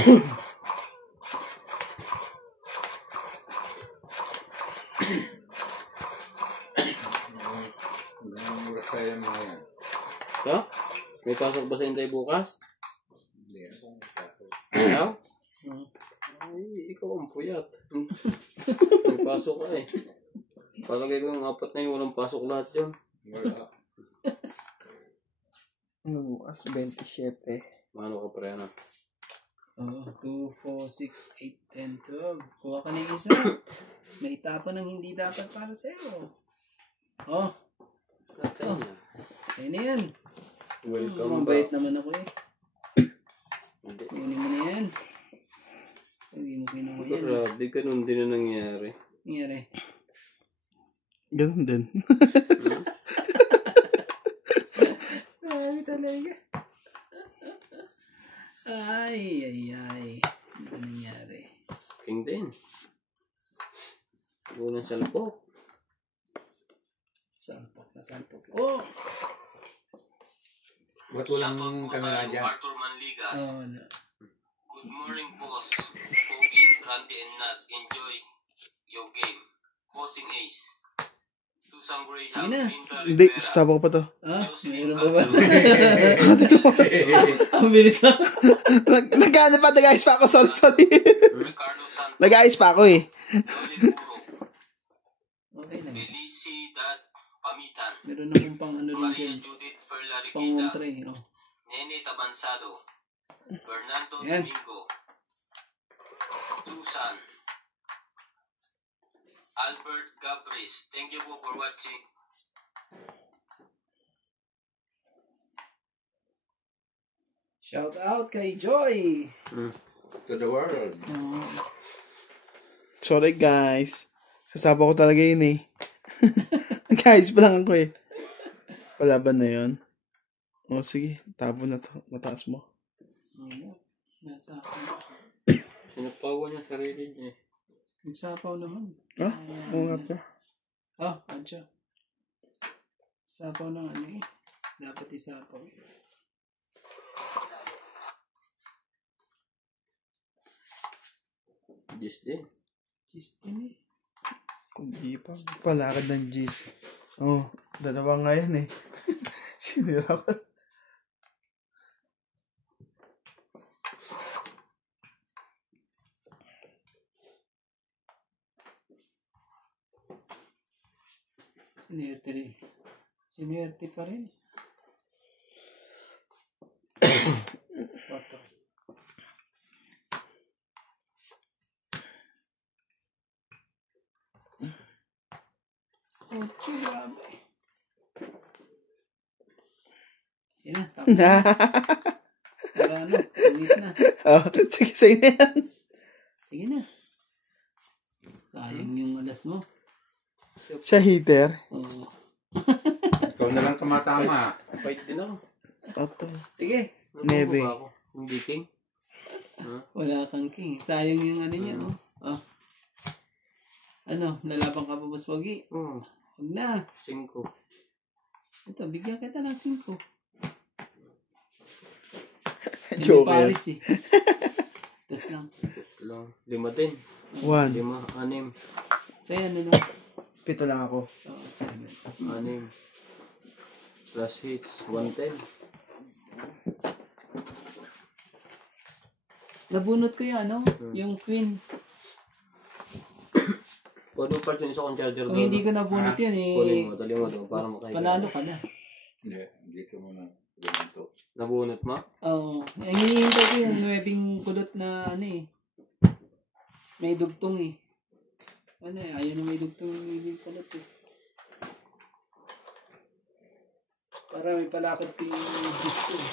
So? May pasok ba sa hintay bukas? Hindi ako may pasok. Ikaw? Ay, ikaw ang puyat. May pasok ka eh. Palagay ko yung 4 na yun, walang pasok lahat yun. Wala. Bukas 27. Mano ka pre, ano? 2, 4, 6, 8, 10, 12. Kuha ka ng isa. May tapa ng hindi dapat para sa'yo. Oh. Ayun na yan. Welcome. Mabait naman ako eh. Hindi. Kunin mo na yan. Hindi mo kinuha yan. Grabe, ganun din na nangyari. Nangyari. Ganun din. Ay, talaga. Ay. Ano ba nangyari? King din. Unang salpok. Salpok. Oh! Ba't walang kamera dyan? Arthur Manligas. Oh, no. Good morning, boss. Pogi, Randy and Nats. Enjoy your game. Bossing Ace. Susan Graham. Sige na. Hindi, sasabak pa to. Mayroon ba ba? Ang bilis na. Nag-ayos pa ako. Sorry. Ricardo Santos. Nag-ayos pa ako eh. Loli Puro. Okay na. Elisi Dad Pamitan. Meron akong pang ano rin Maria dyan. Judith Perla Pang Riquita. tray. Oh. Nene Tabansado. Fernando Yan. Domingo. Susan. Albert Gabris. Thank you po for watching. Shout out kay Joy. To the world. Sorry guys. Sasaba ko talaga yun eh. Guys, pa lang ako eh. Palaban na yun. O sige, tabo na to. Mataas mo. Sinapawan niya sarili niya eh. Nagsapaw naman. Ah, oo nga pa. Adyo. Sapaw na ano eh. Dapat isapaw. Just din. Cheese din eh. Kung di pa. Palakad ng G's. Oh, dalawa nga yan eh. Sinira ko. Sinuwerte pa rin. Pato. Ocho, grabe. Sige na, tapos na. Para ano, ulit na. Oh, sige, sa'yo na yan. Sige na. Sayang yung alas mo. Siya heater. Oo. Ikaw na lang tumatama. Fight din ako. Toto. Sige. Nebe. Ano ba ako? Hindi king? Wala kang king. Sayang yung ano niya, no? Oh. Ano, lalaban ka pa, Boss Pogi? Oo. Huwag na. 5. Ito, bigyan kita ng 5. Joker. Paris eh. Tas lang. Tapos lang. 5 din. 1. 5, 6. Sa'yo, ano no? 7 lang ako. Oo, 7. 6. Plus hits. 110. Nabunot ko yung ano, yung queen. Kunin mo pa yung isa kong charger Kung hindi ko nabunot yun Kunin eh, mo. Dali mo doon para makahiga. panalo ka na. Hindi ka muna. Ganito. Nabunot mo? Oo. Ang hinihintay ko yung 9 kulot na ano eh. May dugtong eh. Ano eh, ayaw na may dugtong yung kulot eh. Para may palakad ko yung cheese ko eh.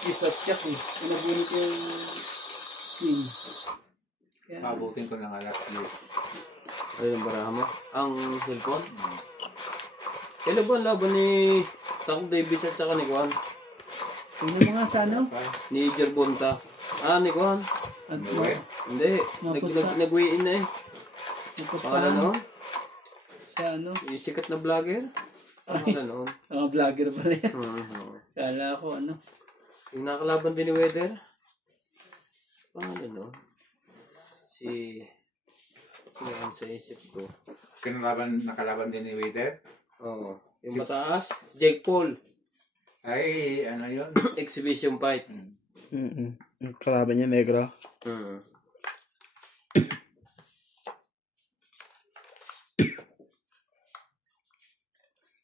Cheese at chak eh. Kung nabunot yung queen. Kaya, Pabutin ko ng alas 10. Ayun yung baraha mo? Ang cellphone? Kailan ba ang laban ni Takong Davis at saka ni Juan? tingnan mo nga sa ano. Ni Jerbonta. Ni Juan? At Hindi. Mapusta. Nag-weigh-in na eh. Pakala napustahan noon? sa ano. Yung sikat na vlogger? Pakala noon. Mga vlogger pa rin. Mhm. Kala ko ano. Yung nakalaban din ni Weather? Pangalan, no? Si ano sa isip ko. Nakalaban din ni Wader? Oo. Yung mataas, Jake Paul. Ay, ano yun? Exhibition fight. Yung kalaban niya, negro.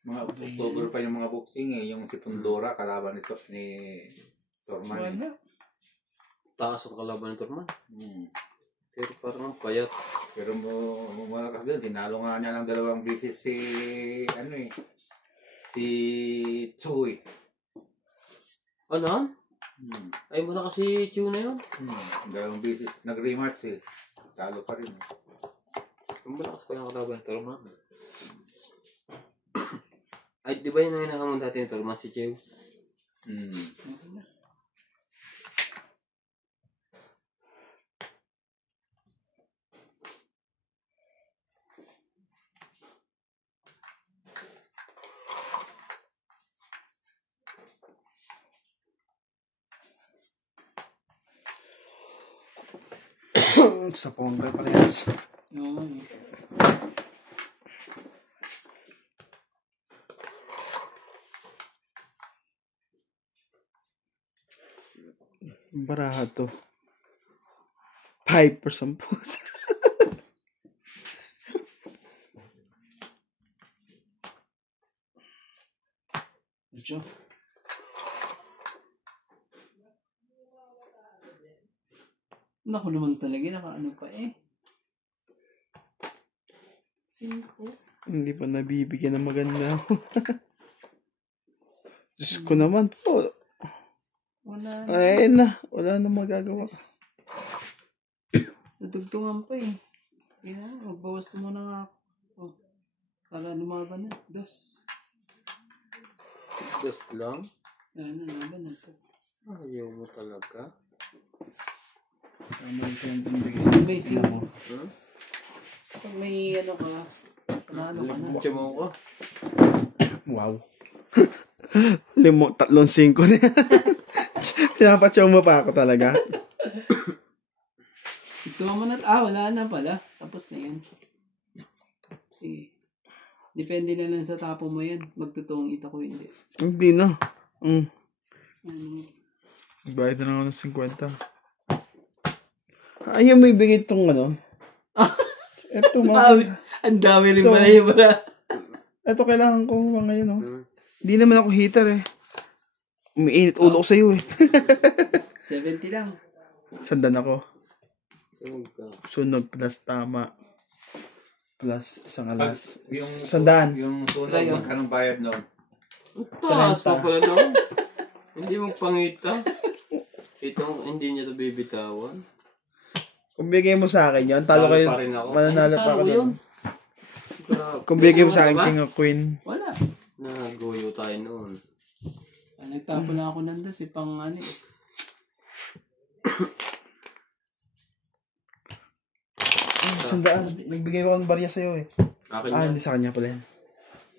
Mga October pa yung mga boxing eh. Yung si Pundora, kalaban nito ni Torman. Wala. Taas ang kalaban nito naman. Hmm. Pero parang payat. Pero malakas din. Tinalo nga niya ng 2 beses si si Choi. Ano? Ay mo na kasi Chew na yun. 2 beses. Nag-rematch eh. Talo pa rin. Yung malakas pa yung kalaban nito naman. Ay, di ba yun ang hinahamon dati nito naman si Chew? Sa pongga parehas. Oo. Baraha to. 5 or 10. Medyo. Naku naman talaga, nakaano pa eh. 5. Hindi pa nabibigyan ng maganda. Diyos ko naman po. Wala. Ay na. Wala na magagawa. Nadugtungan pa eh. Kaya, magbawas ko muna nga ako. Oh, para lumaban na. 2. Just lang? Ano, laban na ito. Ayaw mo talaga. May sim. Huh? Pag may ano ka, panalo ka na. Butya mo ko. Wow. 3-5 na yan. Pinapatsaw mo pa ako talaga. Ito mo na. Wala na pala. Tapos na yan. Sige. Depende na lang sa tapo mo yan. Magtotoong ita ko hindi. Hindi na. Ano? Bayad na lang ako ng 50. Ayaw mo ibigay itong ano. Ito mga. Ang dami rin Ito. pala yung para. Ito kailangan ko ngayon. Hindi naman ako heater eh. Umiinit ulo ko sa'yo eh. 70 lang. Sandan ako. Okay. Sunog plus tama. Plus isang alas. Yung Sandaan. Yung sunog, Ayun. magkanong bayad nun? Taas pa pala daw. Hindi mo pangita. Ito, hindi niya ito bibitawan. Kung bigay mo sa akin yun, talo Talo kayo. pa rin ako. Mananalo pa Talo ako yun. doon. Kung bigay mo sa akin, Ano ba? King of Queen. Wala. Naguyo tayo noon. Nagtapo lang ako nandun si pang ano eh. Sandaan. Nagbigay ko ng barya sa'yo eh. Akin Ah, yan. hindi sa kanya pala yan.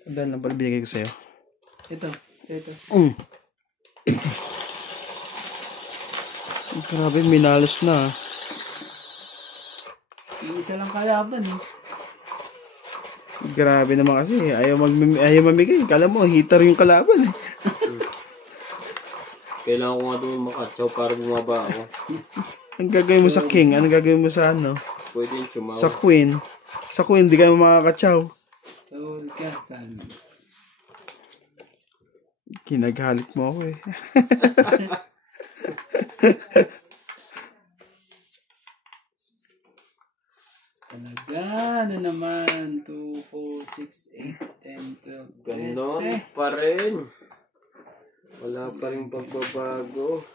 Sandaan lang pala binigay ko sa'yo. Ito. Ito. Grabe, minalos na. Yung isa lang kalaban eh. Grabe naman kasi. Ayaw mamigay. Kala mo, heater yung kalaban eh. Kailangan ko nga doon makatsaw para bumaba ako. Ang gagawin mo sa king? Anong gagawin mo sa ano? Pwede yung sumawa. Sa queen? Sa queen, di ka makakatsaw. So, ka, saan? Kinagalit mo ako eh. Talaga, ano naman? 2, 4, 6, 8, 10, 12, Ganon 13. pa rin. Wala pa rin pagbabago.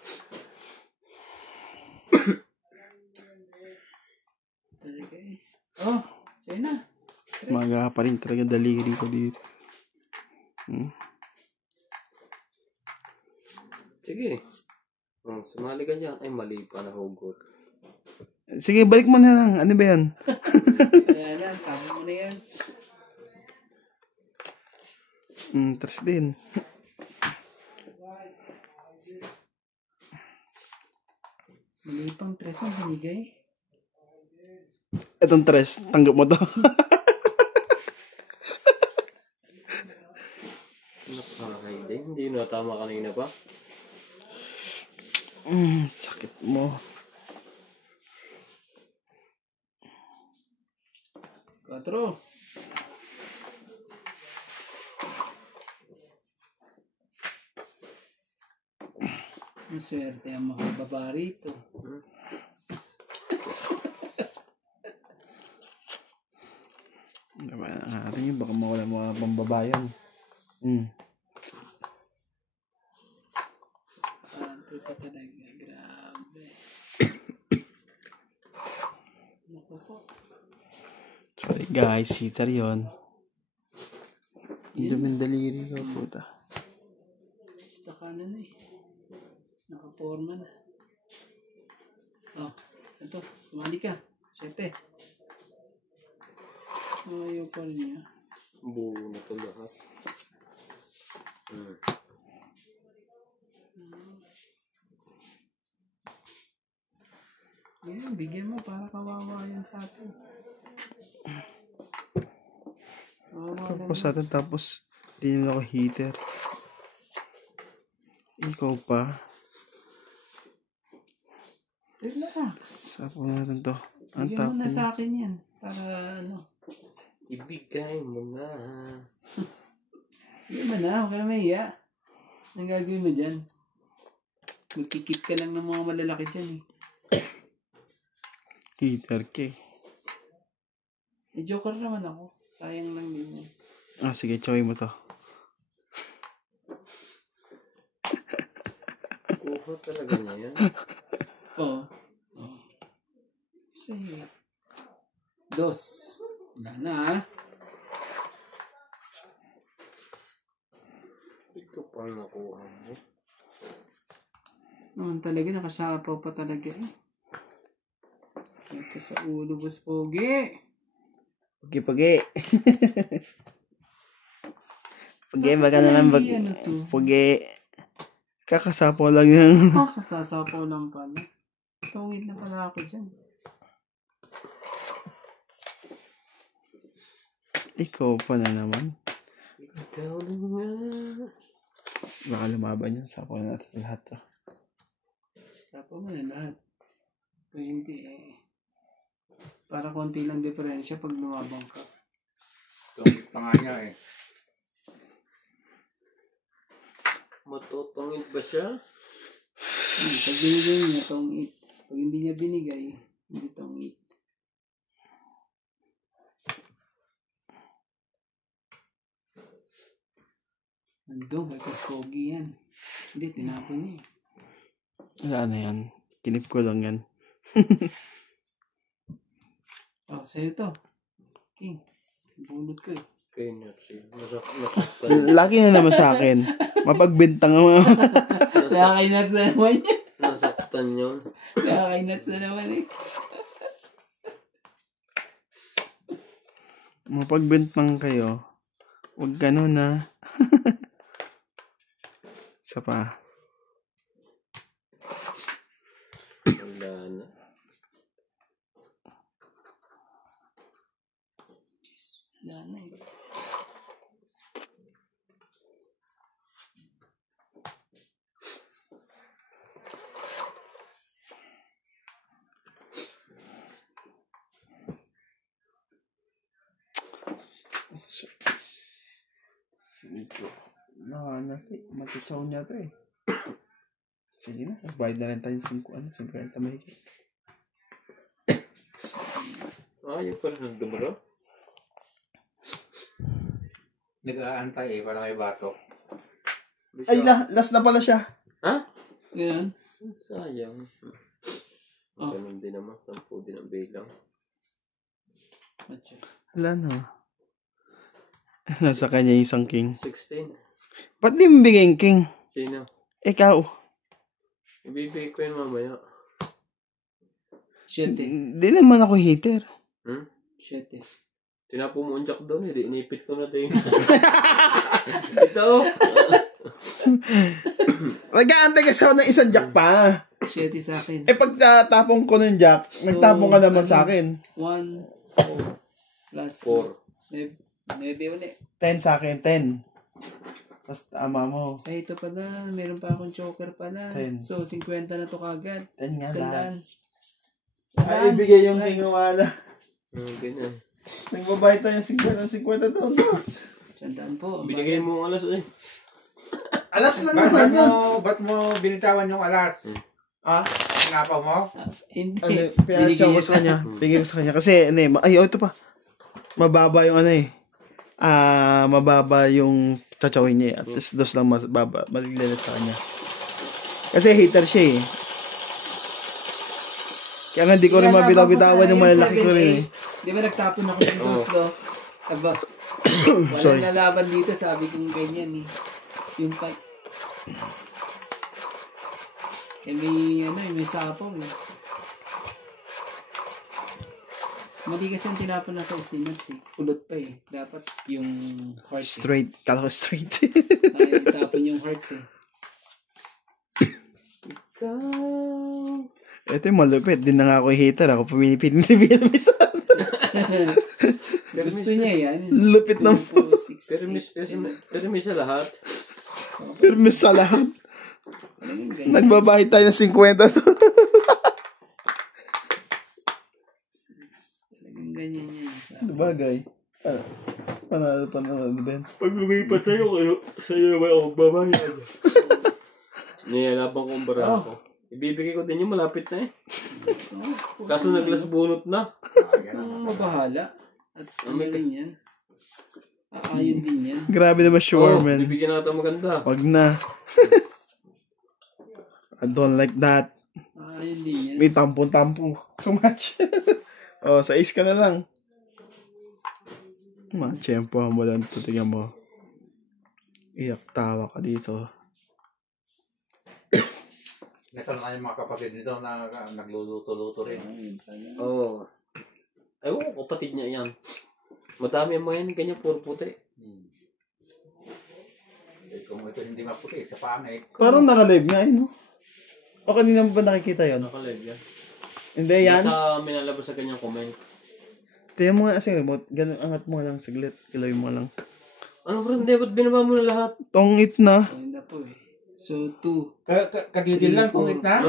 Talaga eh. Oh, sa'yo na. Maga pa rin talaga daliri ko dito. Sige. Oh, sumali ka dyan. Ay, mali pa na hugot. Sige, balik mo na lang. Ano ba yan? Kaya na, tama mo na yan. Tres din. May pang 3 ang binigay. Itong 3, tanggap mo to. Nakakaide. Hindi na tama kanina pa. Sakit mo. 4. Ang swerte ang makababa rito. Diba natin yun, baka mawala mga pambabayan. Pantry pa talaga. Grabe. Naku po. Sorry guys, heater yun. Hindi daliri ko, puta. Basta ka na eh. Nakaporma na. Oh, ito. Tumali ka. 7. Ayaw pa rin niya. Buo na ito lahat. Yan, bigyan mo para kawawa yan sa atin. Tapos atin, tapos hindi naman ako heater. Ikaw pa. Relax. Sapo natin to. Ang Bigyan mo na tapon. sa akin yan. Para ano. Ibigay mo na. Bigyan mo na. Huwag ka na mahiya. Anong gagawin mo dyan? Magkikip ka lang ng mga malalaki dyan eh. Heater ke. Joker naman ako. Sayang lang din yan. Ah, sige, choy mo to. Kuha talaga niya yan. Oo. Oh. Sa'yo. 2. Wala na ah. Ito pang nakuha mo. Naman talaga, nakasapaw pa talaga eh. Ito sa ulo, boss Pogi. Pagi. Pagi, baka na lang Ano to? Pagi. Kakasapo lang yan. Kasasapaw lang pala. Tungit na pala ako dyan. Ikaw pa na naman. Ikaw na nga. Baka lumaban yun. Sapo na natin lahat to. Sapaw mo na lahat. Kung hindi eh. Para konti lang diferensya pag lumabang ka. Tungkit pa nga niya eh. Matutungit ba siya? Pag binigay niya, tongit. Pag hindi niya binigay, hindi tongit. Nandun, may Pogi yan. Hindi, tinapon niya eh. Wala na yan. Kinip ko lang yan. Oh, sa'yo to. King, bunot ko eh. Kaya na siya. Nasaktan. Laki na naman sa akin. Mapagbintang mo. Nakakainats na naman yan. Nasaktan yun. Nakakainats na naman eh. Mapagbintang kayo. Huwag ganun na. Isa pa. Wala na. Wala na eh. Matuchaw niya to eh. Sige na, bayad na rin tayo 50 mahigit. Yung pa rin nagdumaro? Nag-aantay eh, para may batok. Ay, last na pala siya. Ha? Ganun. Sayang. Oh. Ganun din naman. 10 din ang bilang. Matcha. Wala na. Nasa kanya yung isang king. 16. Ba't di mo bigay yung king? Sino? Ikaw. Ibibigay ko yun mamaya. 7. Di naman ako hater. 7. Tinapo mo ang jack doon eh. Di inipit ko na din. Ito. Nag-aantay kasi ako ng isang jack pa. 7 sa akin. Eh, pag tapong ko ng jack, nagtapong ka naman sa akin. 1, 4, plus 4. 9 ulit. 10 sa akin, 10. Tapos tama mo. Ay, ito pala. Meron pa akong choker pala. 10. So, 50 na to kagad. 10 nga lahat. 100. Ay, ibigay yung kinuwala. Ganyan. Nagbabayad tayo ng 50 daw, boss. 100 po. Binigay mo ang alas eh. Alas lang naman yun. Ba't mo binitawan yung alas? Ah? Sinapa mo? Hindi. Ano, pinatsaw ko sa kanya. Bigay ko sa kanya. Kasi, ito pa. Mababa yung mababa yung tsawin niya. At least, dos lang mas baba. Maliglilit sa kanya. Kasi hater siya eh. Kaya nga hindi ko rin mabitaw-bitawan yung malalaki ko rin eh. Di ba nagtapon ako ng Goslo? Aba. Walang lalaban dito, sabi kong ganyan eh. Yung pa... Eh, may sapaw eh. Mali kasi yung tinapon na sa estimates eh. Pulot pa eh. Dapat yung heart eh. Straight. Kala ko straight. Ay, tapon yung heart eh. Ito yung malupit. Di na nga ako hater. Ako pinipinipisan. Gusto niya yan. Lupit ng... Permis sa lahat. Permis sa lahat. Nagbabayad tayo ng 50. Talagang ganyan yan. Ano bagay? Panalo Ben. Pag lumipat sa'yo naman ako babayad. Niyalabang kong bara ako. Ibibigay ko din yung malapit na eh. Kaso naglas bunot na. Mabahala. At magaling yan. Ayon din yan. Grabe naman sure, man. Bibigyan na ito maganda. Wag na. I don't like that. Ayon din yan. May tampon-tampon. Too much. Sa ace ka na lang. Tiyempohan mo lang ito. Tingnan mo. Iyak tawa ka dito. Nasaan na yung mga kapatid nito na nagluluto-luto rin. Oo. Ewan ko, kapatid niya yan. Madami mo yan, ganyan, puro puti. Eh, kung ito hindi maputi, sa pangit. Parang naka-live nga eh, no? O kanina mo ba nakikita yun? Nakalive yan. Hindi yan? Sa minalabas sa ganyang comment. Tingnan mo nga kasi remote. Ganun, angat mo lang saglit. Kilawin mo lang. Ano bro, hindi, ba't binaba mo na lahat? Tongit na. Ayun na po eh. So, 2. Kadidil lang kung ita.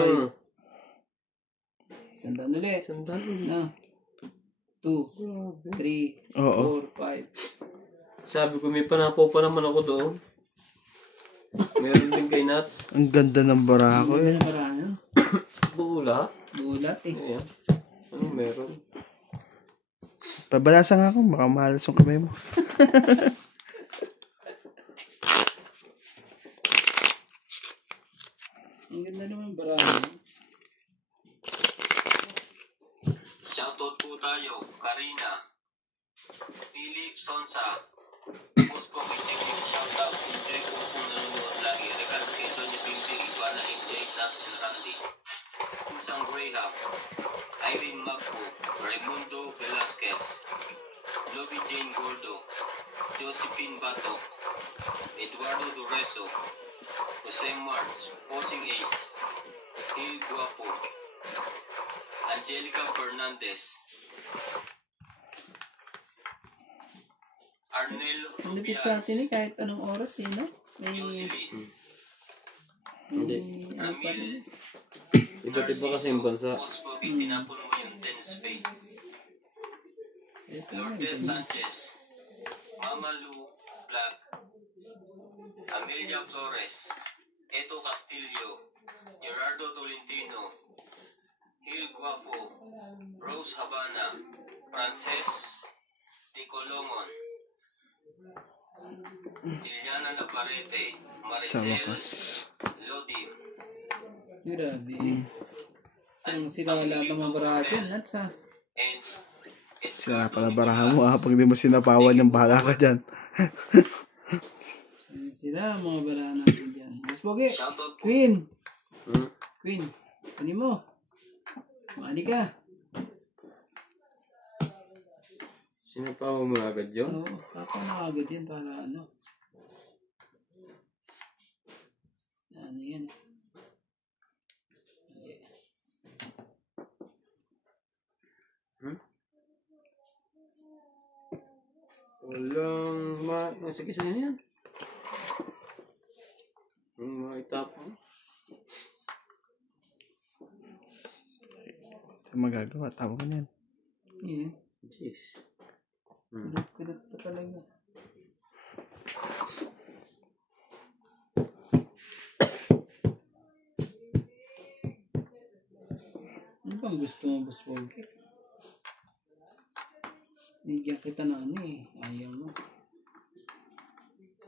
Sandaan ulit. Sandaan. Na. 2, 3, Oo. 4, 5. Sabi ko, may panapaw pa naman ako doon. Meron din kay Nats. Ang ganda ng barako Ano eh. na marano? Bula. Bulat eh. Ayan. Ano meron? Pabalasa nga ako. Baka mahalas yung kamay mo. Ang ganda naman barano. Shoutout po tayo, Karina, Philip Sonsa, Boss po, yung shoutout, enjoy po kung nanonood lagi, regalo kay Doña Pimping, Iguana, MJ, Nas, and Randy, Susan Graham, Irene Magpo, Raimundo Velasquez, Lobby Jane Gordo, Josephine Bato, Eduardo Dureso, Jose Marz, Posing Ace, Hill Guapo, Angelica Fernandez, Arnel Ang lupit sa atin eh. Kahit anong oras eh, no? May... Jocelyn, Hindi. Ano pa rin? Iba't iba kasi yung bansa. Boss Bobby, tinapon mo yung 10 spade. Lourdes Sanchez, Mama Lu Vlog, Amelia Flores, Eto Castillo, Gerardo Tolentino, Gil Guapo, Rose Habana, Frances Ticolongon, Liliana Navarrete, Sa Maricel wakas. Lodim, Grabe eh. Sila lahat ng mga barako. Nuts ha. and Sila pala barahan mo pag di mo sinapawan yung bahala ka dyan. Sila mga barako natin dyan. Mas boge. shoutout po Queen. Hmm? Queen. Kunin mo. Mali ka. Sinapawa mo agad yun? Oo. Papa na agad yan para ano. Yan. ano yan. Walang sige sa yan. Itapon. Ito magagawa. Tama ko na yan. Yeah. Jeez. Kulit pa talaga. Ano bang gusto mo, Boss Pogi? Bigyan kita na ano eh. Ayaw mo.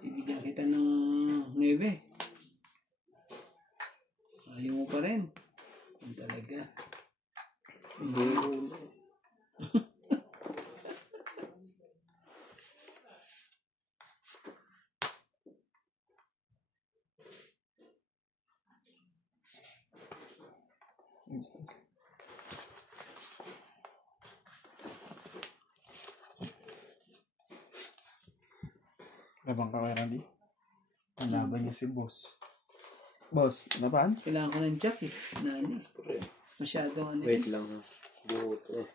Ibigyan kita ng 9. Ayaw mo pa rin. Ang talaga. Labang ka kay Randy. Ang laban niya si boss. Boss, laban? Kailangan ko ng jack eh. Na ano eh. Masyadong ano. Wait lang ha. Buhot eh.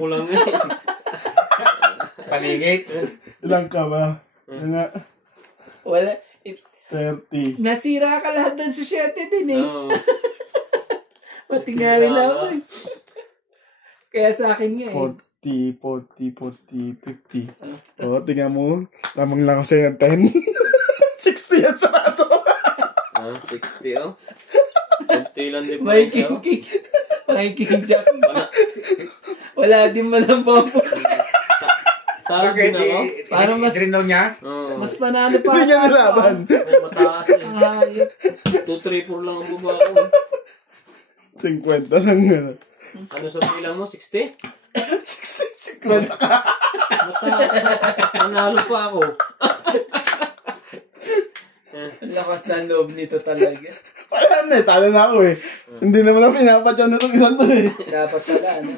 Kulang eh. Paligid. Ilang ka ba? Nga, Wala. 30. Nasira ka lahat ng susyete din eh. Oo. Matingari na ako eh. Kaya sa akin nga eh. 40, 50. O, tingnan mo. Lamang lang ako sa'yo ng 10. 60 yan sa ato. 60 oh. Kunti lang din po May siya. king jack. Wala. Wala din malang bambo. Tawag din ako. Para mas- Idrinaw niya? Oo. Mas panalo pa. Hindi niya nilaban. Mataas eh. Ang hayop. 2-3-4 lang ang baba ko. 50 lang ano. Ano sa bilang mo? 60? 50 ka. Mataas. Nanalo pa ako. Ang lakas ng loob nito talaga. Ayan eh, talo na ako eh. Hindi naman ako pinapatyan na itong isang to eh. Dapat pala, ano?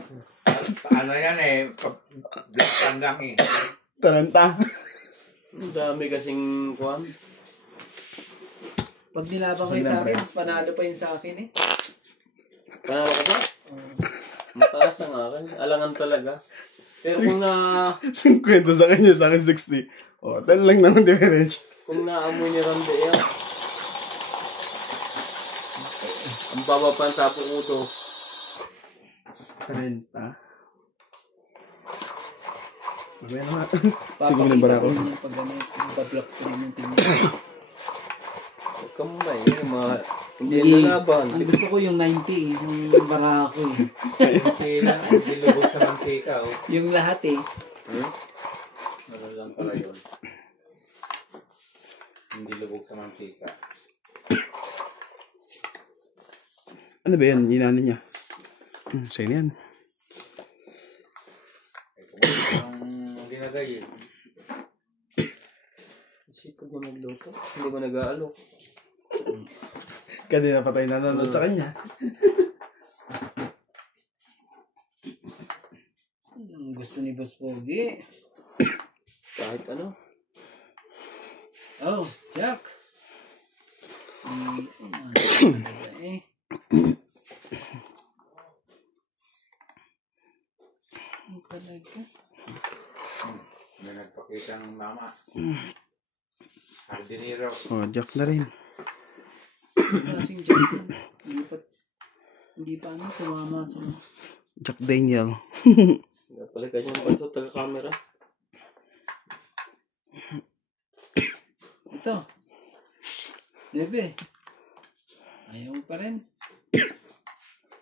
Ano yan eh, black tandang eh. Talanta. Ang dami kasing kuhan. Pag nilaban kayo sa akin, mas panalo pa yun sa akin eh. Panalo ka ba? Mataas ang akin. Alangan talaga. Pero kung 50 sa kanya, sa akin 60. O, 10 lang naman difference. kung naamoy ni Ramde yan. Ang baba pa ang tapong uto. 30. Mamaya na nga. Sige mo na bara ko. Pag ano, pa-block ko rin yung tingin. Huwag ka muna eh. Hindi yan lalaban. Ang gusto ko yung 90 eh, yung baraha ko eh. Sila, hindi lubog sa mantika. Oh. Yung lahat eh. Ano lang pala yun. Hindi lubog sa mantika. Ano ba yan? Inano niya. Sa'yo na yan. Ito ang linagay eh. Sipag mo nagluto. Hindi ba nag-aalok? Kanina pa tayo nanonood sa kanya. Ang gusto ni Boss Pogi. Kahit ano. Oh, Jack. Eh. Ang talaga. May nagpakita ng mama. Hardinero. Oh, Jack na rin. Klaseng Jack yun. Hindi pa ano, tumama sa Jack Daniel. Pala ka niyang baso, taga-camera. Ito. Bebe. Ayaw mo pa rin.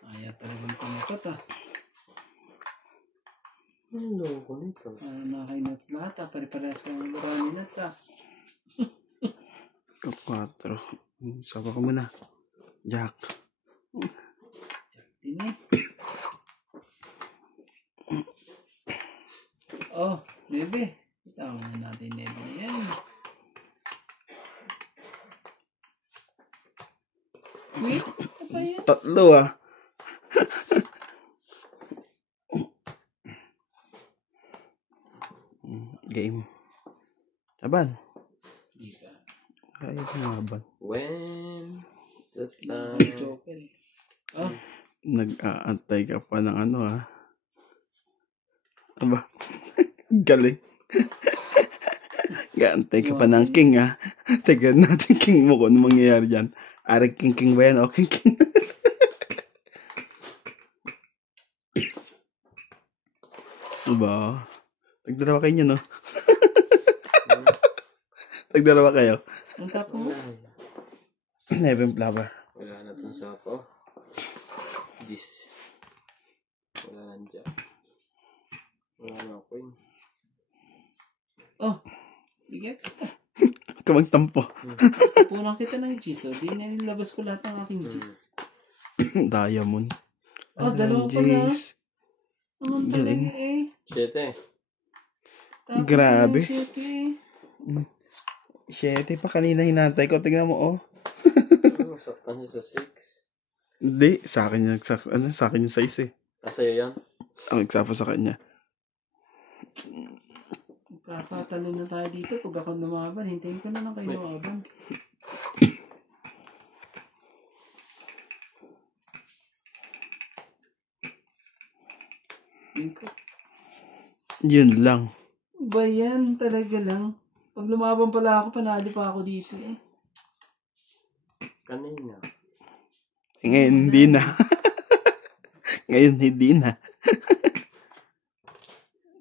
Ayaw talagang pumakot ah. Ano ko nito? Nakakay nuts lahat ah. Pare-parehas ka ng marami nuts ah. 4. Sawa ko muna. Jack. Din eh. Oh, Bebe. Itawan na natin Bebe na yan. Wait, ano ba yan? 3 ah. Game. Aban. Di ba? Kaya lumaban. When the Ang time... Joker eh. Oh, Nag-aantay ka pa ng ano ah. Aba. Galing. Nag-aantay ka pa ng king ah. Tignan natin king mo kung ano mangyayari dyan. Arig king ba yan? O king. Diba? Tagdalawa kayo no? Tagdalawa kayo. ang tapo mo? Heaven flower. Wala na itong sapo. This. Wala na dyan. Wala na ako yun. Oh, bigyan kita. Kamagtampo. Pulang kita ng cheese. Oh. Di na nilabas ko lahat ng aking cheese. Diamond. Oh, dalawa pa na. Jeez. Ang Galing. talaga eh. 7. Tapos Grabe. na yung shit eh. 7 pa kanina hinatay ko. Tignan mo oh. Saktan siya sa 6. Hindi. Sa akin yung, sa akin yung size eh. Sa'yo yan? Ang nagsapo sa kanya. Kakatalo na tayo dito. Pag ako lumaban, hintayin ko na lang kayo lumaban. Yun lang. Ba yan? Talaga lang. Pag lumaban pala ako, panalo pa ako dito eh. Kanina. Ngayon hindi na. Ngayon hindi na.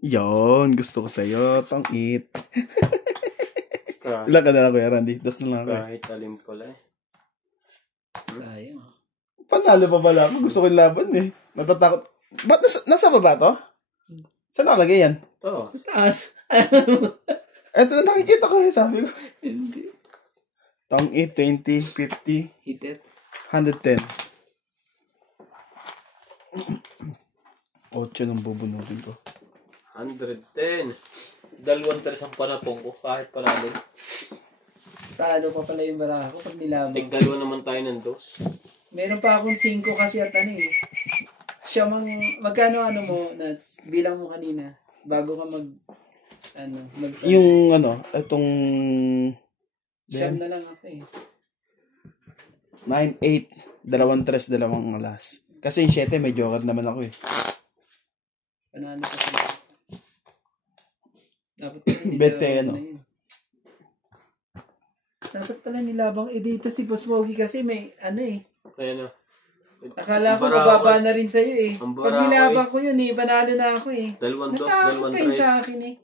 Yon, gusto ko sa'yo. Tongit. Ilan ka na lang Kuya Randy? Das na lang ako. Kahit alim pala eh. Sayang. Panalo pa pala ako. Gusto ko yung laban eh. Natatakot. Ba't nasa baba to? Saan nakalagay yan? Ito. Sa taas. Eto na nakikita ko eh. Sabi ko. Hindi. Tongit, 20, 50, Hit it. 110. 8 nang bubunutin ko. 110. Dalawang tres ang panapong ko kahit panalo. Talo pa pala yung baraha ko pag nilaban. Tigdalawa naman tayo ng dos. Meron pa akong 5 kasi at ano eh. Siya magkano ano mo, Nats? Bilang mo kanina. Bago ka Yung ano, itong Siyam na lang ako eh. 9-8, 2-3, 2 alas. Kasi yung 7, may joker naman ako eh. Panalo ka sila. Dapat pala nilabang Bete, ko ano? na yun. Dapat pala nilabang. Eh dito si Boss Mogi kasi may ano eh. Kaya na. Akala ko Ang bara mababa ako. na rin sa'yo eh. Ang bara Pag ako nilabang ko yun eh, panalo na ako eh. Dalawang dos, Natakot dalawang pa yun tres. sa akin eh.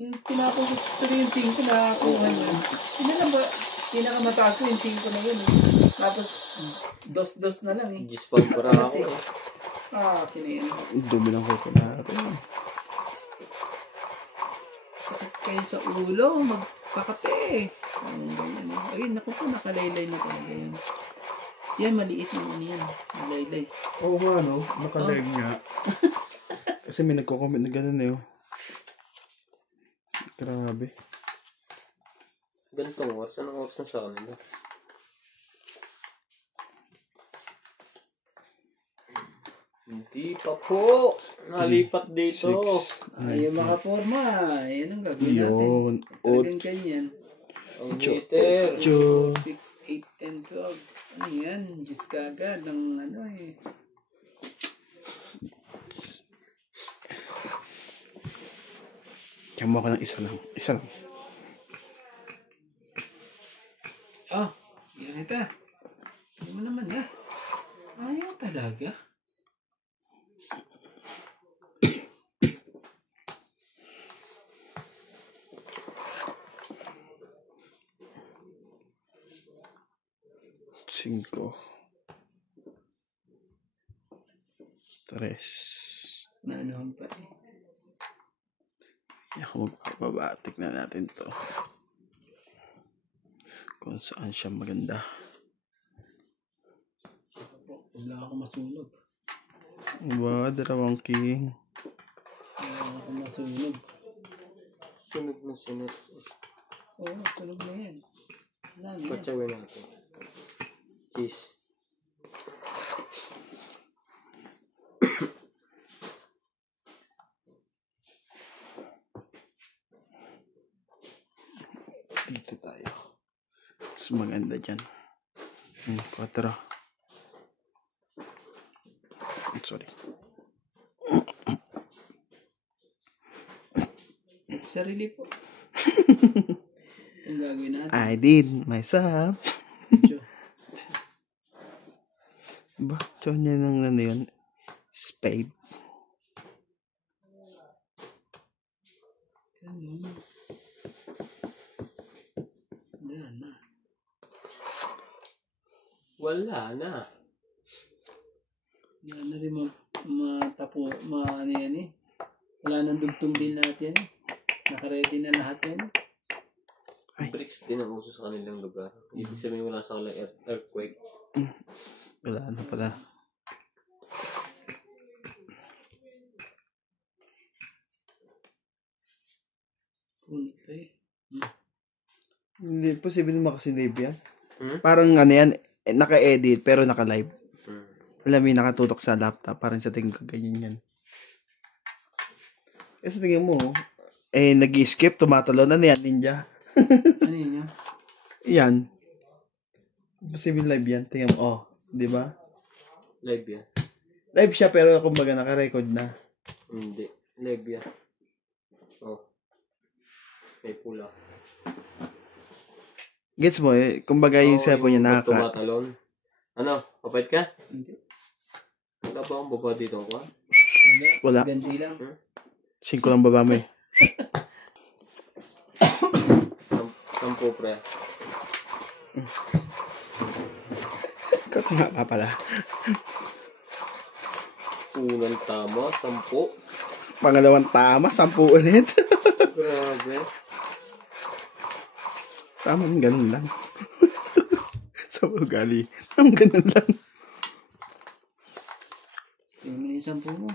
Tinapos ko tuloy yung 5 na kuha yun. Hindi na ba, pinakamataas ko yung 5 na yun eh. Tapos, dos na lang eh. Gis pa ang para ako eh. Kinayan. Dumi ng kuko natin. Sakit kayo sa ulo, magpakape. Ganyan. Ayun, naku po, nakalaylay na talaga yan. Yan, maliit na ano yan. Malaylay. Oo nga no, nakaleg nga. Kasi may nagko-comment na gano'n eh. Oh. Grabe. Ganitong oras. Anong oras na sa kanila? Hindi pa po. Nalipat dito. Ayaw makaporma. Yan ang gagawin natin. Yun. Talagang ganyan. Ang meter. 8. 6, 8, 10, 12. Ano yan? Diyos kagad ng ano eh. Kaya mo ako ng isa lang. Isa lang. Yan kita. Hindi mo naman na. Ayaw talaga. Cinco. 3. Naanohan pa eh. Ako magpapabatik na natin to. Kung saan siya maganda. Wala ako masunog. Ba, 2 king. Wala ako masunog. Sunog na sunog. Oo, sunog na yan. Ano yan? Patsawin natin. Cheese. Dito tayo. Mas maganda dyan. 4. Sorry. Sarili po. Ang gagawin natin. I did myself. Medyo. Ba? Tiyon niya ng ano yun? Spade. Ano? Yan na. Wala na. Yan na rin ano yan eh. Wala nang dugtong din natin eh. Nakaready na lahat yan. Bricks din ang uso sa kanilang lugar. Ibig sabihin wala sa kanilang earthquake. Wala na pala. Punit pa eh. Hindi, posible naman kasi live yan. Hmm? Parang ano yan, naka-edit pero naka-live. Hmm. Alam mo yung nakatutok sa laptop. Parang sa tingin ko ganyan yan. Sa tingin mo, nag-skip, tumatalo na yan, ninja. Ano yun yun? Yan. Posible live yan. Tingnan mo, di ba? Live yan. Live siya pero kumbaga naka-record na. Hindi. Live yan. Oh. May pula. Gets mo kumbaga yung cellphone niya Pag tumatalon. Ano? Papait ka? Hindi. Wala ba akong baba dito ko? Wala. Ganti lang. 5 lang baba mo eh. 10 pre. Ikaw tama pala. Unang tama, 10. Pangalawang tama, 10 ulit. Grabe. Tama, ganun lang. Sa ugali. Ganun lang. Tingnan mo na yung 10 mo.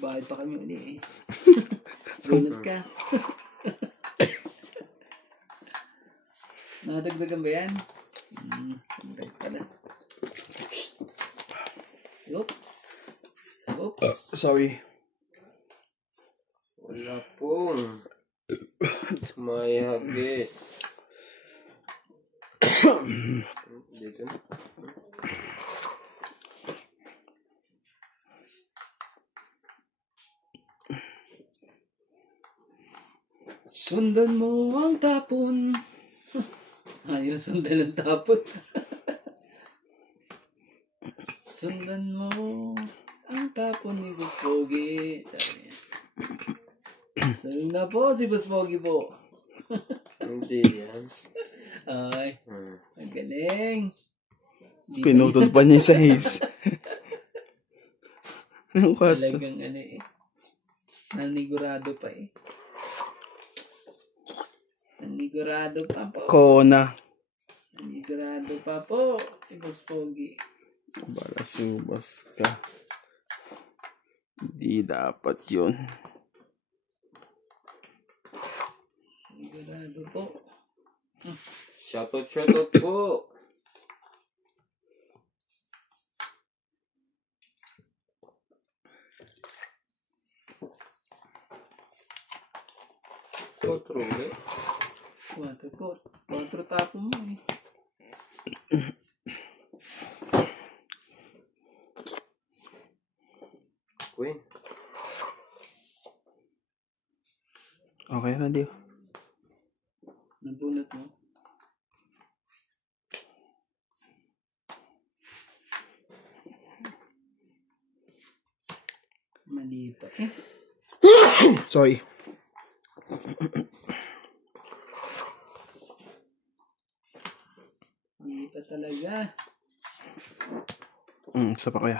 Bayad pa kami uli eh. Gunot ka. Nadagdagan ba yan? Dagdag pala. Oops. Oops. Sorry. Wala pong. May hagis. Dito na. Sundan mo ang tapon. Ayaw sundan ang tapon. Sundan mo ang tapon ni Boss Pogi. Sabi niya. Sabi na po si Boss Pogi po. Hindi yan. Ay, ang galing. Pinutol pa niya sa haze. Ang kwarto. Talagang ano eh. Nanigurado pa eh. Nanigurado pa po. Kona. Nanigurado pa po si Boss Pogi. Balasubas ka. Hindi dapat yun. Nanigurado po. Shoutout po. Otro ulit. 4 po. 4 tapo mo eh. Queen. Okay na, Dio. Nabunot mo. Mali pa eh. Sorry. Mali pa talaga. Isa pa kuya.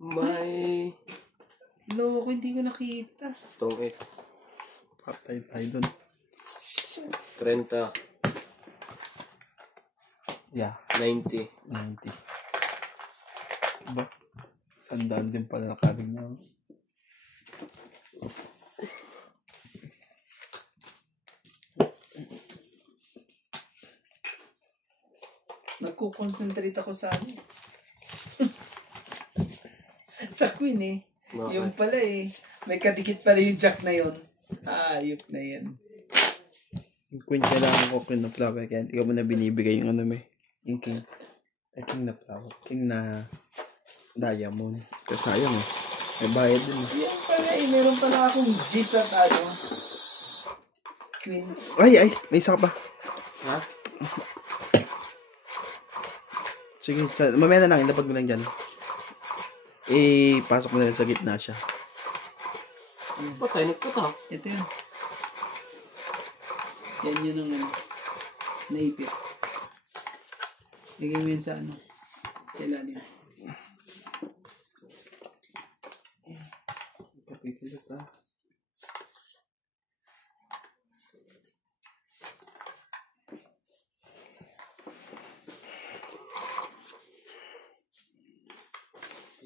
May Loko, hindi ko nakita. stone 8. Patay tayo dun. 30. Yeah. 90. 90. Ba? Sandaan din pala nakaling na. Nagko-concentrate ako sa ano. Sa queen eh. Bakit? Yung pala eh. May kadikit pala yung jack na yun. Ayop na yan. Yung queen, kailangan ko queen na flower. Kaya hindi ko mo na binibigay yung ano may. Yung king. Ay, king na flower. King na diamond. Kasi sayang eh. May bayad din eh. Yan pala eh. Meron pala akong G's at ano. Queen. Ay, may isa ka pa. Ha? Sige, mamaya na lang. Ilapag mo lang dyan. Pasok mo na lang sa gitna siya. Patay, nagputak. Ito yun. Yan yun ang ano. Naipit. Lagay mo yun sa ano. Kailalim. Kapipilot ha.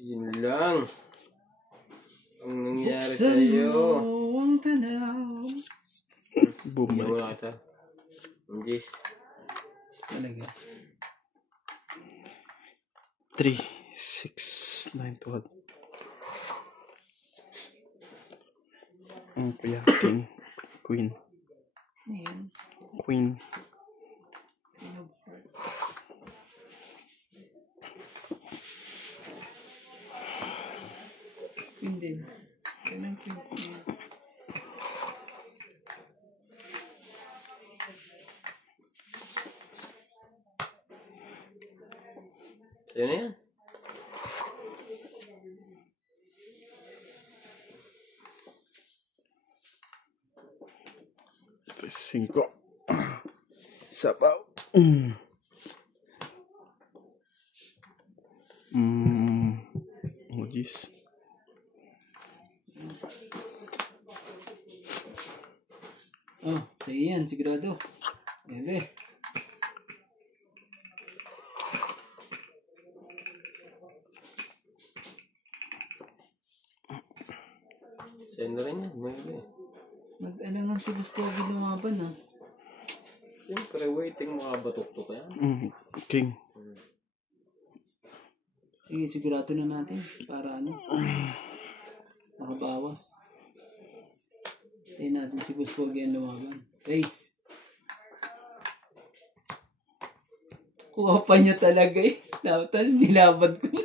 Yun lang. Ang nangyari Buksan sa'yo. mo ang tanaw. Boom. Bigyan mo lang ito. Ang Jis. Talaga. 3, 6, 9, 12. Ang kuya, king. Queen. Ayan. Queen. Queen din. Yan ang queen. Sa'yo na yan. Ito, 5. Sabaw. Oh, jeez. Oh, sige yan. Sigurado. Bebe. Sa'yo na rin yan. Mayroon eh. Nag-alangan si Boss Pogi lumaban ah. Siyempre, waiting makabatok-tok yan. King. Sige, sigurado na natin. Para ano. Makabawas. Tayo natin si Boss Pogi ang lumaban. 6. Kuha pa niya talaga eh. Dapat nilaban ko na.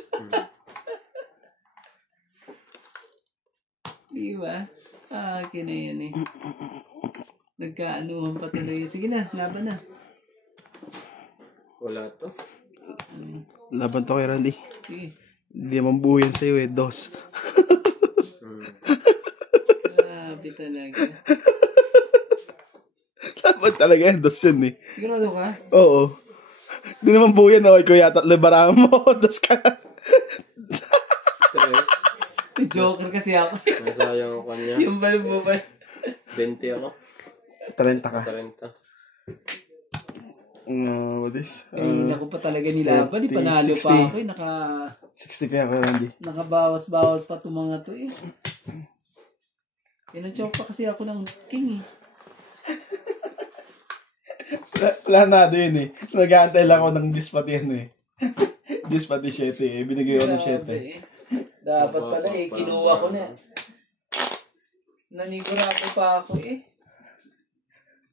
Di ba? Akin na yan eh. Nagkaanuhan pa tuloy. Sige na, laban na. Wala to. Laban to kay Randy. Sige. Hindi naman buo yan sa'yo eh. 2. Grabe talaga. Laban talaga yan. 2 yan eh. Sigurado ka? Oo. Hindi naman buo yan. Okay, kuya. 3 barang mo. 2 ka. Tres. Joker kasi ako. Nasayang ako kanya. Yung balong mo ba? 20 ako. 30 ka. 30. What is? Kanina ko pa talaga nilaban. 30, Panalo pa 60. ako eh. 60 kaya ka, Randy. Nakabawas-bawas pa itong mga to eh. Pinachok pa kasi ako ng king eh. Planado yun eh. Nag-aantay lang ako ng dispati yan eh. Dispati 7 eh. Binigay ko ng 7. Grabe eh. Dapat pala eh. Kinuha ko na. Nanigurado pa ako eh.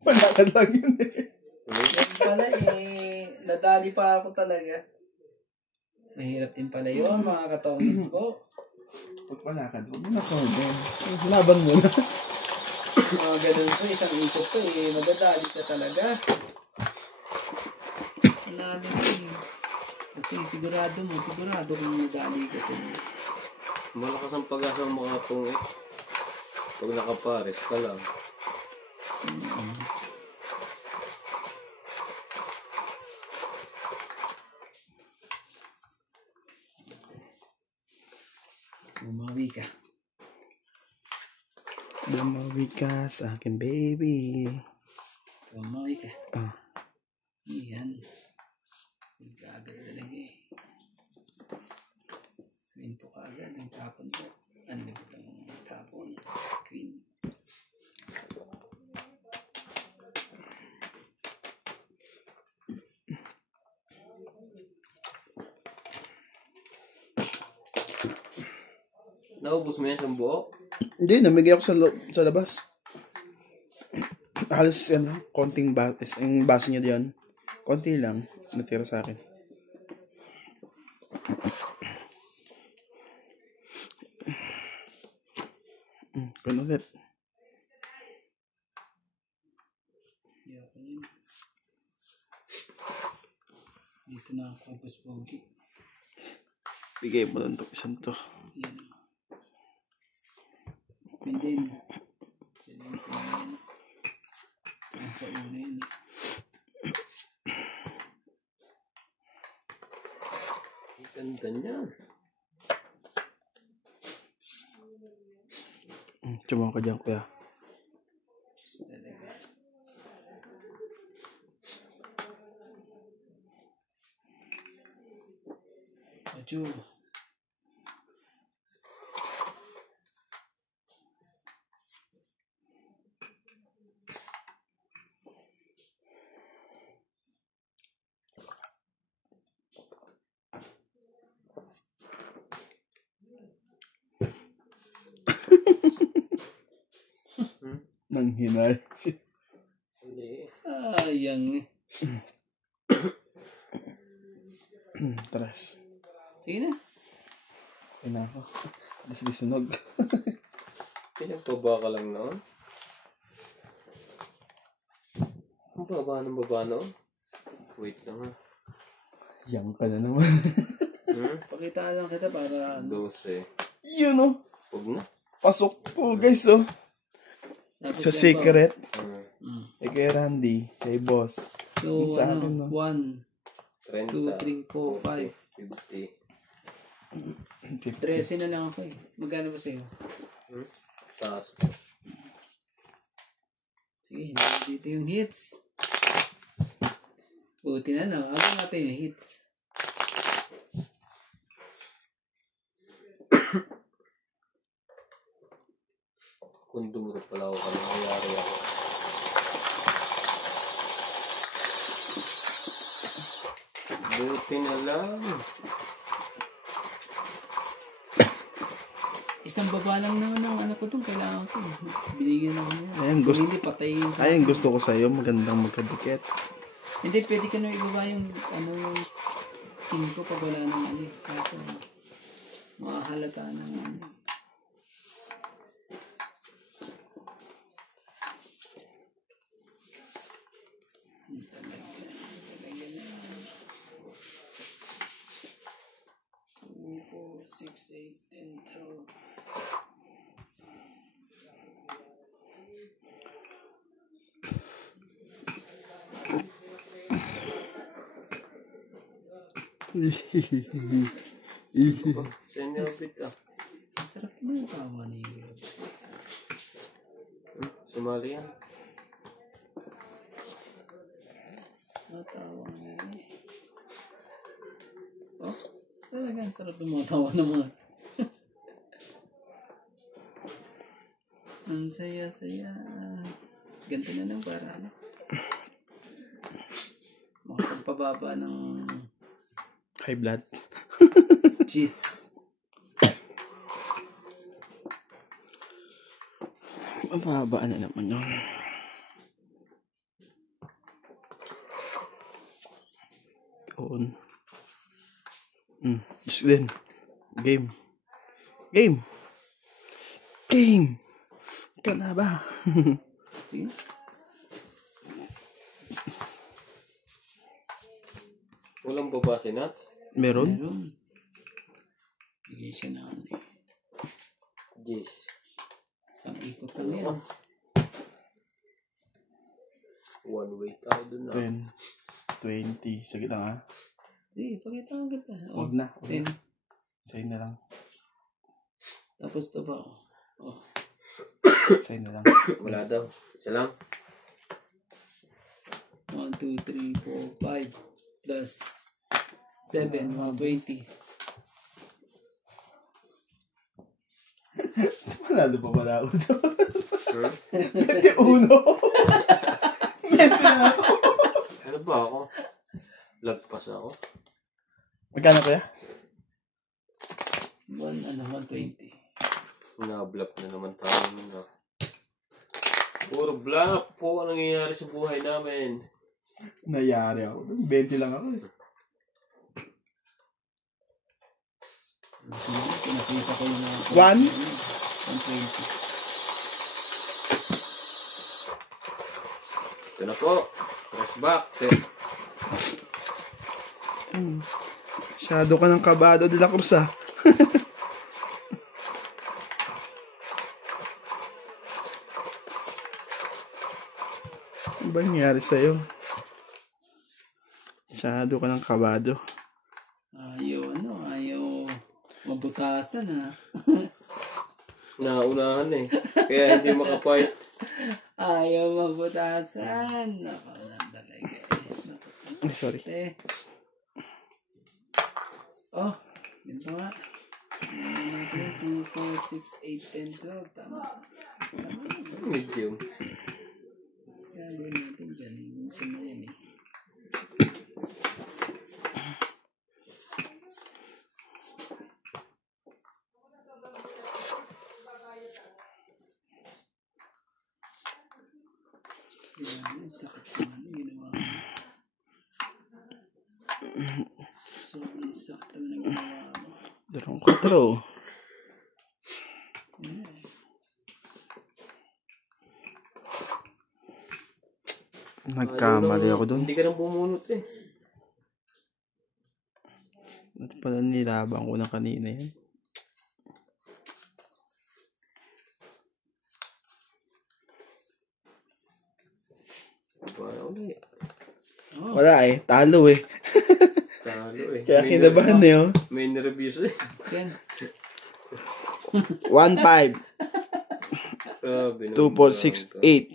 Panakad lang yun eh. Yan pala eh. Nadali pa ako talaga. Mahirap din pala yun mga katongits ko. Pag panakad, huwag mo na din. Laban mo na. Mga ganun po, isang ikot to eh. Madadali ka talaga. Nanalo ko eh. Kasi sigurado kung nadali ka to. Malakas ang pag-asa ng mga tungit. Pag nakapares ka lang. Bumawi ka. Bumawi ka sa akin, baby. Bumawi ka. Ah. Yan. Agad talaga eh. Queen po ka agad. Ang tapon ko. Ano ba itong tapon? Queen. Naubos mo yan sa buo? Hindi, namigay ako sa labas. Halos konting yung base niya diyan. Konti lang natira sa akin. Kano ulit. Dito na ako, Boss Pogi. Bigay mo lang itong isang to. Yan. Pwede na. Saan sa ulo yun? Ang ganda niyan. Tsumama ka dyan, kuya. Ocho. Nang hinay. Hindi. Sayang eh. Taras. Sige na. Ayun na ako. Dis-disunog. Pinagpaba ka lang noon? Ang baba ng baba noon? Wait lang ha. Yang ka na naman. Pakita lang kita para 12. Yun oh. Huwag na. Pasok to guys oh. Sa secret. Kay Randy. Kay boss. So, Sa akin, no? 1, 2, 3, 4, 5. 13 na lang ako eh. Magkano ba sa'yo? Taas. Sige, dito yung hits. Buti na lang. Agaw natin yung hits. Kundong na pala ako kung nangyari ako. Buti na lang. Isang baba lang naman ng anak ko itong kailangan ko. Binigyan ako niya. Ayun, gusto. Hindi patayin sa Ayun, gusto ko sa'yo. Magandang magkadikit. Hindi, pwede ka na ibaba yung team ko pag wala nang Kaso, makahalaga ng Two, 4, 6, 8, 10, 12. Senyor ah. Masarap naman yung tawa ni Sumali yan. matawa nga eh. Oh, talagang sarap yung mga tawa ng mga ang saya-saya. Ganito na lang para makapagpababa ng High blood. cheese. Mababaan na naman yun. Doon. Just din. Game. Game. Game. Ka na ba? Sige. Walang baba si Nats? Meron? Meron. Bigay siya na Yes. isang ikot lang yan. One way tayo dun na. 10. 20. Sige lang ha. Sige, pakita mo kita. Huwag na. 10. Sa'yo na lang. Tapos ito pa. Oh. Sa'yo na lang. Wala daw. Isa lang. 1, 2, 3, 4, 5 plus 7, 120. Manalo pa pala ako doon. 21. Mete na ako. Ano ba ako? Lagpas ako. Magkano kaya? 120. po ang nangyayari sa buhay namin. Nayari ako. 20 lang ako eh. Pinakita ko yung mga... 1? 120. Ito na po. Press back. Masyado ka ng kabado de la Cruz ah. Ano ba nangyari sa'yo? Masyado ka ng kabado. Ayaw mabutasan ha. Naunahan eh. Kaya hindi makapight. Ayaw mabutasan. Nako na talaga eh. Ay, sorry. Oh, ganito nga. 2, 4, 6, 8, 10, 12. Tama. Medium. Kaya gawin natin dyan. Minsan na yan eh. Yan, sakit naman. Ginawa ko. Sobrang sakit naman ang ginawa mo. 2-4. Nagkamali ako doon. Hindi ka nang bumunot eh. Ito pala nilabang ko na kanina yan. Wala eh. Talo eh. Talo eh. Kaya kinabahan eh oh. May nervous eh. Yan. 1-5. Grabe 2, 4, 6, 8.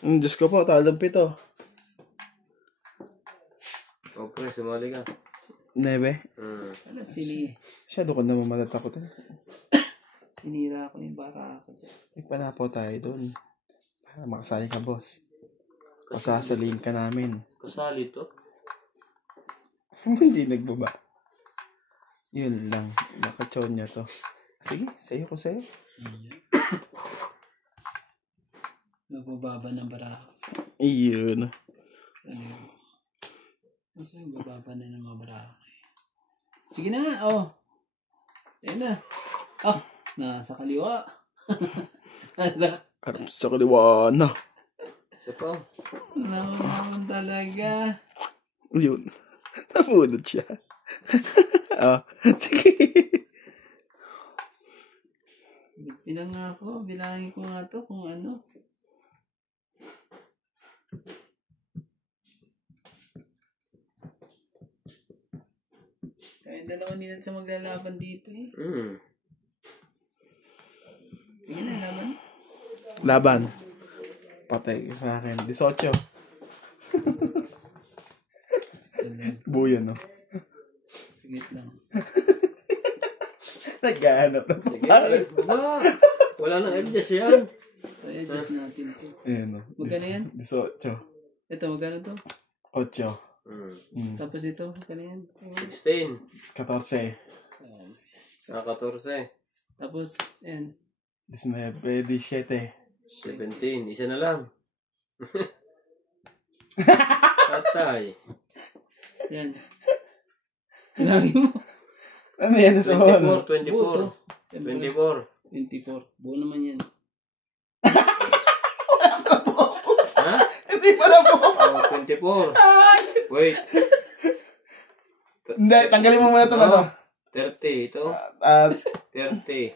Diyos ko po, talong 7. Oh, pre, sumali ka. 9. Ano, Masyado ko naman matatakot eh. sinira ko yung bara ako dyan. Ipanapo tayo doon. Para makasali ka, boss. Pasasaling ka namin. Kasali to? Hindi nagbaba. Yun lang. Nakachon niya to. Sige, sayo ko sa'yo. Magbababa ng bara ako. Iyon. Ano yun? Kasi magbababa na ng mga bara ako. Sige na nga, oh. Sige na. Oh, nasa kaliwa. Harap sa kaliwa na. Isa pa. Naman talaga. Yun. Napunod siya. Oh, sige. Bilang nga ako. Bilangin ko nga to kung ano. Kaya dalawa nila sa maglalaban dito eh. Sige na, laban. Laban. Patay sa akin. 18. Buyo, no? Sige lang. Naghahanap na Sige, wala nang adjust yan. Ay, adjust natin to. Ayan, no? Magkano yan? 18. Ito, magkano to? 8. Tapos ito, magkano yan? 16. 14. 14. Tapos, yan. 19. 17. 17. Isa na lang. Patay. Yan. Lagi mo. Ano yan? 24. 24. Buo to. 24. 24. Buo naman yan. Ha? Hindi pala po. Oh, 24. Wait. Hindi, tanggalin mo muna ito. Oh, 30. Ito. 30.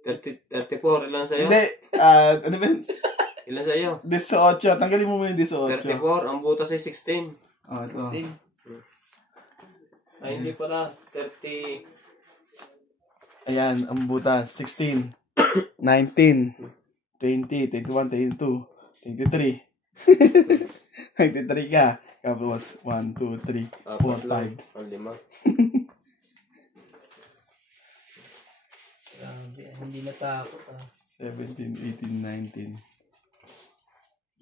34. Ilan sa'yo? Hindi. Ano ba yun? Ilan sa'yo? 18. Tanggalin mo muna yung 18. 34. Ang butas ay 16. Oh, ito. 16. Ay, hindi pala. 30. Ayan, ang butas. 16. 19. 20. 21. 22. 23. 93 ka. Tapos, 1, 2, 3, 4, 5. Ang 5. Grabe, hindi natakot ah. 17, 18, 19,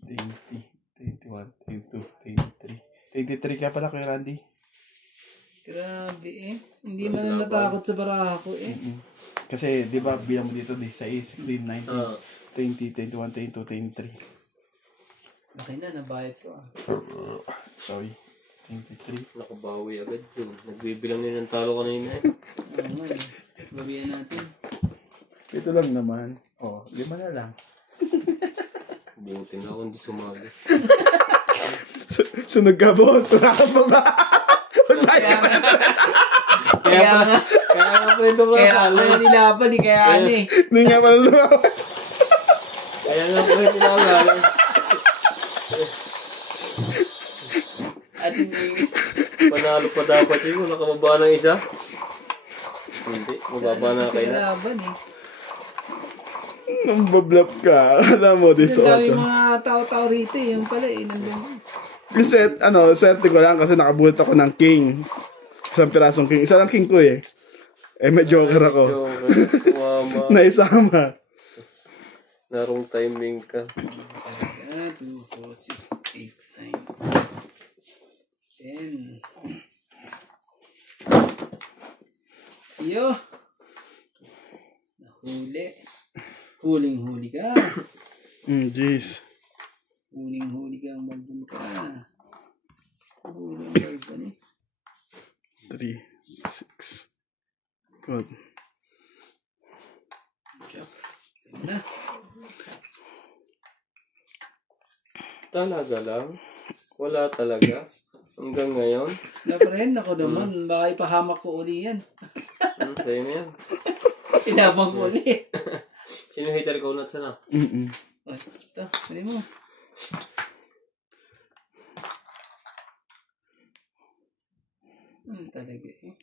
20, 21, 22, 23. 23 ka pala, Kuya Randy. Grabe eh. Hindi man natakot sa bara ako eh. Kasi, di ba, bilang mo dito, 16, 19, 20, 21, 22, 23. Laki na, nabayad ko ah. Sorry. 23. Nakabawi agad yun. Nagbibilang din ng talo kanina eh. Oo nga eh. Bawian natin. Ito lang naman. 5 na lang. Buti na ako hindi sumali. Sunog ka, boss. Wala ka pa ba? Kaya nga. Kaya nga pa ito Kaya sali. nga nilaban eh. Kaya ano eh. Hindi nga pala lumawan. Kaya nga pa ito sali. At hindi. Panalo pa dapat yun. Wala ka mababa ng isa. Hindi. Mababa na kayo na. Nilaban eh. Nambablap ka. Alam mo, Ang dami 18. mga tao-tao rito eh. Yung pala eh. Nandun. Yung swerte ko lang kasi nakabuhat ako ng king. Isang pirasong king. Isa lang king ko eh. May joker ako. Mama. Naisama. Narong timing ka. 2, 4, 6, 8, 9, 10. Iyo. Nahuli. Huling-huli ka. Jeez. Huling-huli ka ang malbon ka. Huling malbon eh. 3, 6. God. Chop. Na. Talaga lang? Wala talaga? Hanggang ngayon? Naparin ako naman. Baka ipahamak ko uli yan. Sa'yo na yan. Inabang ko uli. Sino hater ka unat sana? Oh, ito. Pwede mo. Talaga eh.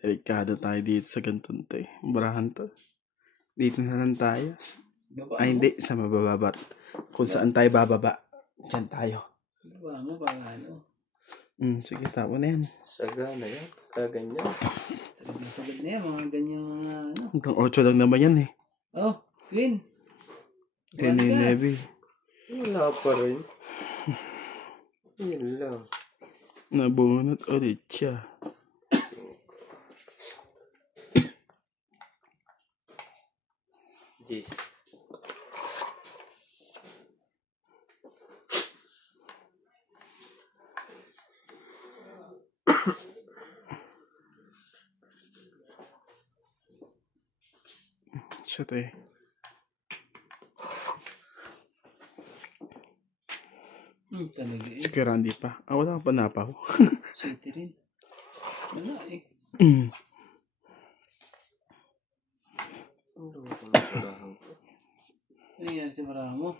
Delikado tayo dito sa ganitong to eh. Barahan to. Dito na lang tayo. Baba Ay, hindi. Sa mabababat. Kung saan tayo bababa. Diyan tayo. Baba mo para ano. Sige, tapo na yan. Sagana yan. Kaganyan. Sagad na yan. Mga ganyan mga ano. Hanggang 8 lang naman yan eh. Oh, Queen. Yan yung Navy. Wala pa rin. Yun lang. Nabunot ulit siya. Jeez. Siya to eh. Talaga eh. Si Randy pa. Wala kang panapaw. City rin. Wala eh. Ano ba itong nasurahan ko? Ano nangyari sa marahan mo?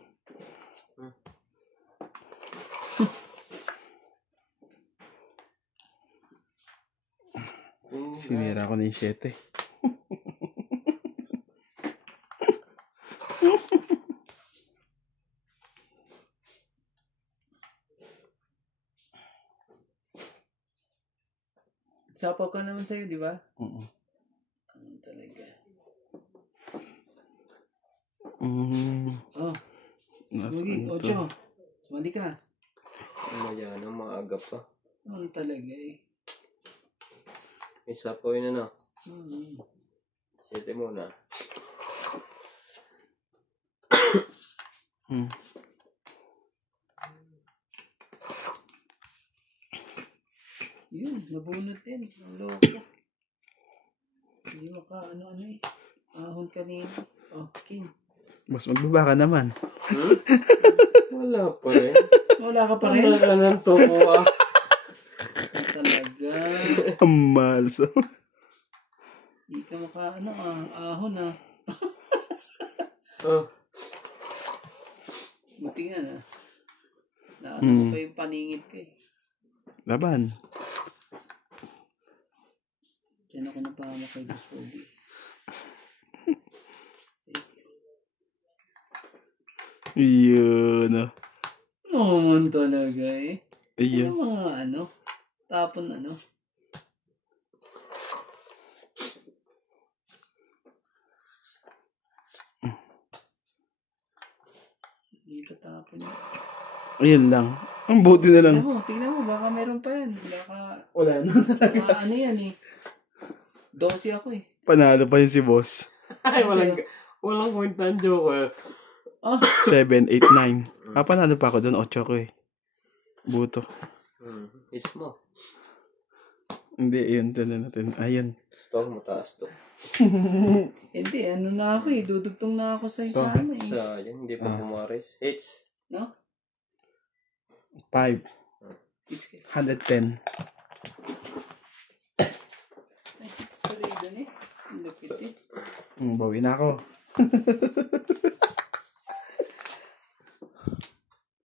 Sinira ko na yung 7. Sapaw ka naman sa'yo, di ba? Talaga. Oh, Mugi, Nasaan 8. to? Sumali ka. Maya na, maaga pa. Talaga eh. Isa po yun ano. 7 muna. Yun, nabunot din. Ang loko. Hindi maka ano eh. Ahon kanina. Oh, King. Mas magbaba ka naman. Wala pa rin. Wala ka pa rin. Wala ka ng tuko ah. Talaga. Ang mahal sa... Hindi ka maka ahon ah. Oh. Buti nga na. Naano pa yung paningit ko eh. Laban. Diyan ako napahamak kay Pogi. Sis. Yun. Naman talaga eh. Ayun. Ano mga tapon Hindi ka tapon yun. Ayun lang. Ang buti na lang. Tingnan mo, baka meron pa yan. Wala na. Baka ano yan eh. 12 ako eh. Panalo pa yun si boss. Ay, walang point ng joker. 7, 8, 9. Panalo pa ako doon. 8 ko eh. Buto. Hits mo. Hindi, yun. Tala natin. Ayun. Ito, mataas to. Hindi, ano na ako eh. Dudugtong na ako sa isa ano eh. Sayang, hindi pa pumaris. Hits. No? 5. It's good. 110. Ay, it's ka rin doon eh. Ang lupit eh. Bawi na ako.